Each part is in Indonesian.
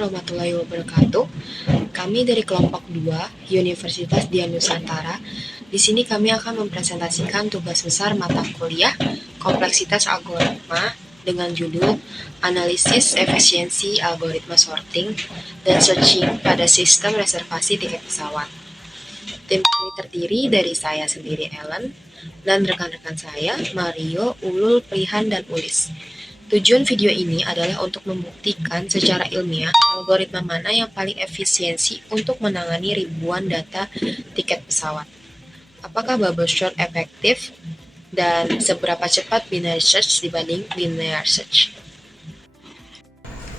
warahmatullahi wabarakatuh. Kami dari kelompok 2 Universitas Dian Nusantara. Di sini kami akan mempresentasikan tugas besar mata kuliah kompleksitas algoritma dengan judul Analisis Efisiensi Algoritma Sorting dan Searching pada Sistem Reservasi Tiket Pesawat. Tim kami terdiri dari saya sendiri, Ellen, dan rekan-rekan saya, Mario, Ulul, Prihan, dan Ulis. Tujuan video ini adalah untuk membuktikan secara ilmiah algoritma mana yang paling efisiensi untuk menangani ribuan data tiket pesawat. Apakah bubble sort efektif dan seberapa cepat binary search dibanding linear search?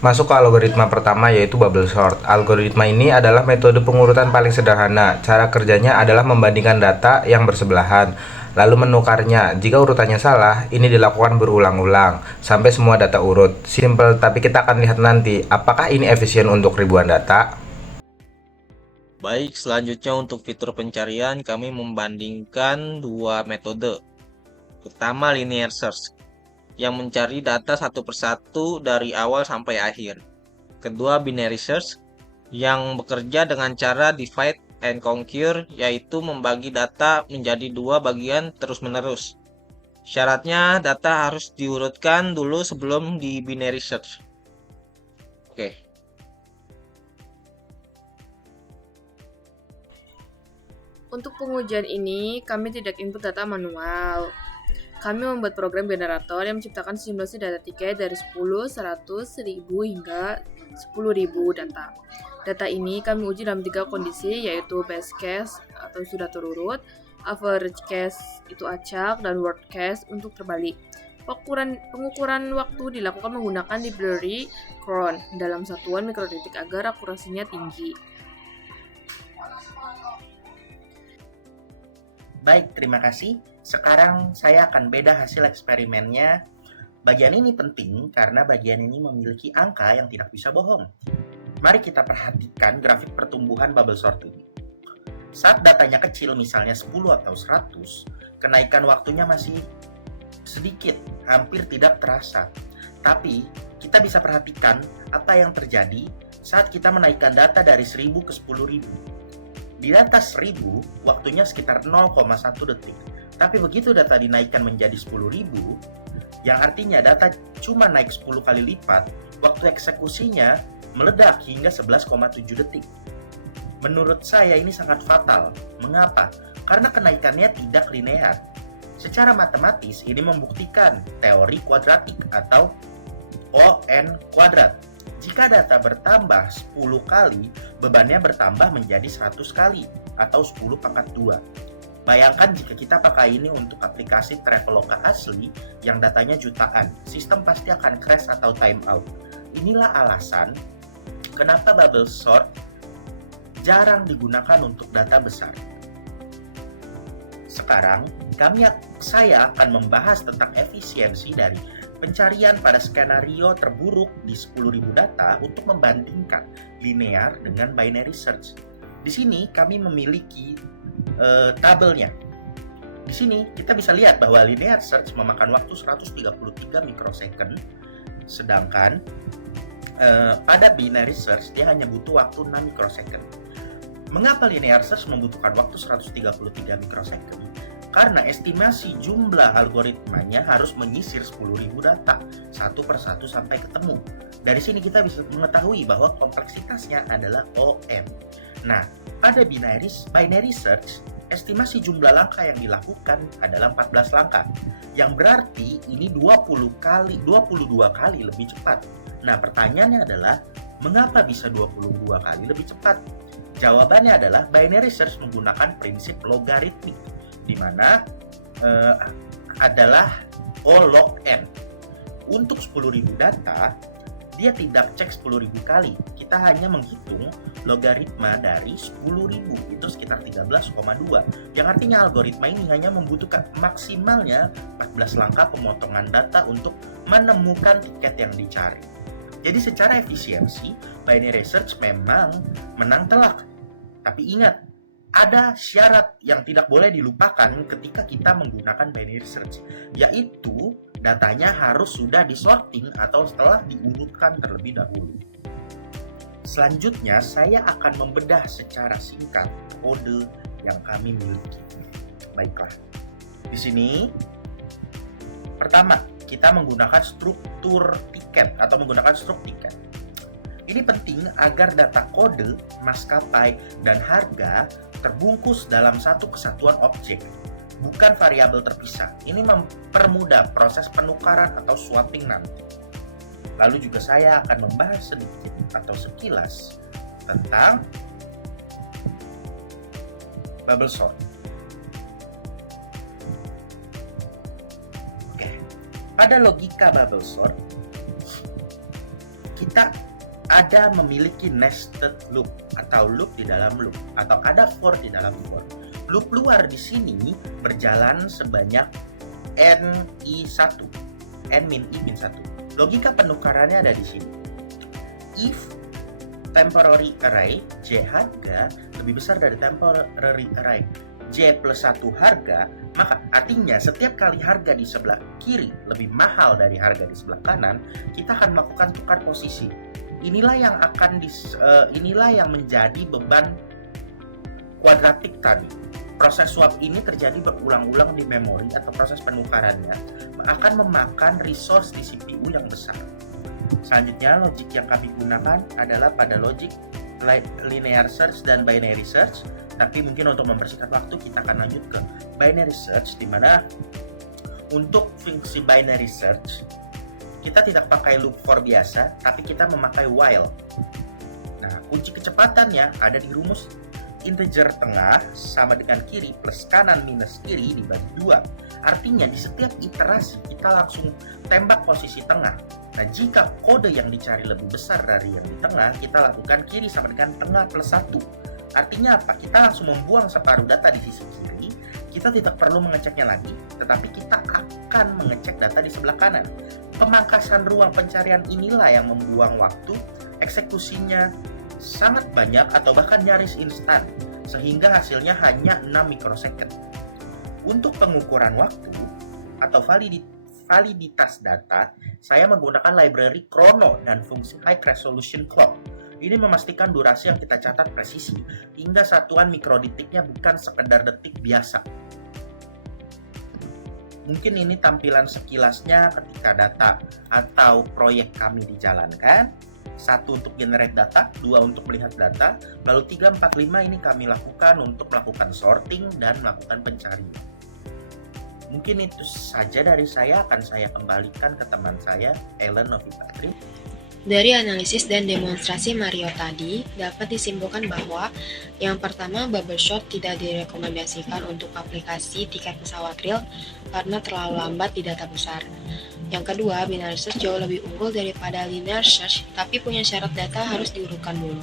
Masuk ke algoritma pertama, yaitu bubble sort. Algoritma ini adalah metode pengurutan paling sederhana. Cara kerjanya adalah membandingkan data yang bersebelahan, lalu menukarnya. Jika urutannya salah, ini dilakukan berulang-ulang sampai semua data urut. Simple, tapi kita akan lihat nanti apakah ini efisien untuk ribuan data. Baik, selanjutnya untuk fitur pencarian kami membandingkan dua metode. Pertama, linear search yang mencari data satu persatu dari awal sampai akhir. Kedua, binary search yang bekerja dengan cara divide and conquer, yaitu membagi data menjadi dua bagian terus-menerus. Syaratnya data harus diurutkan dulu sebelum di binary search. Oke. Untuk pengujian ini, kami tidak input data manual. Kami membuat program generator yang menciptakan simulasi data tiket dari 10, 100, 1000 hingga 10.000 data. Data ini kami uji dalam 3 kondisi, yaitu best case atau sudah terurut, average case itu acak, dan worst case untuk terbalik. Pengukuran waktu dilakukan menggunakan library cron dalam satuan mikrodetik agar akurasinya tinggi. Baik, terima kasih. Sekarang saya akan beda hasil eksperimennya. Bagian ini penting karena bagian ini memiliki angka yang tidak bisa bohong. Mari kita perhatikan grafik pertumbuhan bubble sort ini. Saat datanya kecil, misalnya 10 atau 100, kenaikan waktunya masih sedikit, hampir tidak terasa. Tapi, kita bisa perhatikan apa yang terjadi saat kita menaikkan data dari 1000 ke 10.000. Di data 1000, waktunya sekitar 0,1 detik. Tapi begitu data dinaikkan menjadi 10.000, yang artinya data cuma naik 10 kali lipat, waktu eksekusinya meledak hingga 11,7 detik. Menurut saya ini sangat fatal. Mengapa? Karena kenaikannya tidak linear. Secara matematis, ini membuktikan teori kuadratik atau ON kuadrat. Jika data bertambah 10 kali, bebannya bertambah menjadi 100 kali atau 10 pangkat 2. Bayangkan jika kita pakai ini untuk aplikasi Traveloka asli yang datanya jutaan, sistem pasti akan crash atau time out. Inilah alasan kenapa bubble sort jarang digunakan untuk data besar. Sekarang, saya akan membahas tentang efisiensi dari pencarian pada skenario terburuk di 10.000 data untuk membandingkan linear dengan binary search. Di sini kami memiliki tabelnya. Di sini kita bisa lihat bahwa linear search memakan waktu 133 mikrosecond, sedangkan pada binary search dia hanya butuh waktu 6 mikrosecond. Mengapa linear search membutuhkan waktu 133 mikrosecond? Karena estimasi jumlah algoritmanya harus menyisir 10.000 data satu persatu sampai ketemu. Dari sini kita bisa mengetahui bahwa kompleksitasnya adalah OM. Nah, pada binary search, estimasi jumlah langkah yang dilakukan adalah 14 langkah. Yang berarti ini 22 kali lebih cepat. Nah, pertanyaannya adalah mengapa bisa 22 kali lebih cepat? Jawabannya adalah binary search menggunakan prinsip logaritmik, di mana adalah O log n. Untuk 10.000 data, dia tidak cek 10.000 kali. Kita hanya menghitung logaritma dari 10.000, itu sekitar 13,2. Yang artinya algoritma ini hanya membutuhkan maksimalnya 14 langkah pemotongan data untuk menemukan tiket yang dicari. Jadi secara efisiensi, binary search memang menang telak. Tapi ingat, ada syarat yang tidak boleh dilupakan ketika kita menggunakan binary search, yaitu datanya harus sudah disorting atau setelah diurutkan terlebih dahulu. Selanjutnya, saya akan membedah secara singkat kode yang kami miliki. Baiklah. Di sini, pertama, kita menggunakan struktur tiket atau menggunakan struk tiket. Ini penting agar data kode, maskapai, dan harga terbungkus dalam satu kesatuan objek, bukan variabel terpisah. Ini mempermudah proses penukaran atau swapping nanti. Lalu juga saya akan membahas sedikit atau sekilas tentang bubble sort. Oke, pada logika bubble sort, kita ada memiliki nested loop atau loop di dalam loop atau ada for di dalam for. Loop luar di sini berjalan sebanyak n-i-1, n-i-1. Logika penukarannya ada di sini. If temporary array J harga lebih besar dari temporary array J plus 1 harga, maka artinya setiap kali harga di sebelah kiri lebih mahal dari harga di sebelah kanan, kita akan melakukan tukar posisi. Inilah yang menjadi beban kuadratik tadi. Proses swap ini terjadi berulang-ulang di memori atau proses penukarannya akan memakan resource di CPU yang besar. Selanjutnya, logik yang kami gunakan adalah pada logik linear search dan binary search. Tapi mungkin untuk mempersingkat waktu kita akan lanjut ke binary search, di mana untuk fungsi binary search kita tidak pakai loop for biasa, tapi kita memakai while. Nah, kunci kecepatannya ada di rumus integer tengah sama dengan kiri plus kanan minus kiri dibagi 2. Artinya di setiap iterasi kita langsung tembak posisi tengah. Nah, jika kode yang dicari lebih besar dari yang di tengah, kita lakukan kiri sama dengan tengah plus 1. Artinya apa? Kita langsung membuang separuh data di sisi kiri. Kita tidak perlu mengeceknya lagi, tetapi kita akan mengecek data di sebelah kanan. Pemangkasan ruang pencarian inilah yang membuang waktu, eksekusinya sangat banyak atau bahkan nyaris instan, sehingga hasilnya hanya 6 mikrosecond. Untuk pengukuran waktu atau validitas data, saya menggunakan library Chrono dan fungsi High Resolution Clock. Ini memastikan durasi yang kita catat presisi, hingga satuan mikrodetiknya bukan sekedar detik biasa. Mungkin ini tampilan sekilasnya ketika data atau proyek kami dijalankan. 1 untuk generate data, 2 untuk melihat data, lalu 3, 4, 5 ini kami lakukan untuk melakukan sorting dan melakukan pencarian. Mungkin itu saja dari saya, akan saya kembalikan ke teman saya, Ellen Novipatri. Dari analisis dan demonstrasi Mario tadi, dapat disimpulkan bahwa yang pertama, bubble sort tidak direkomendasikan untuk aplikasi tiket pesawat real karena terlalu lambat di data besar. Yang kedua, binary search jauh lebih unggul daripada linear search, tapi punya syarat data harus diurutkan dulu.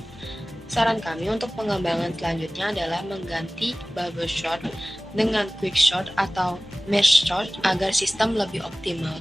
Saran kami untuk pengembangan selanjutnya adalah mengganti bubble sort dengan quick sort atau merge sort agar sistem lebih optimal.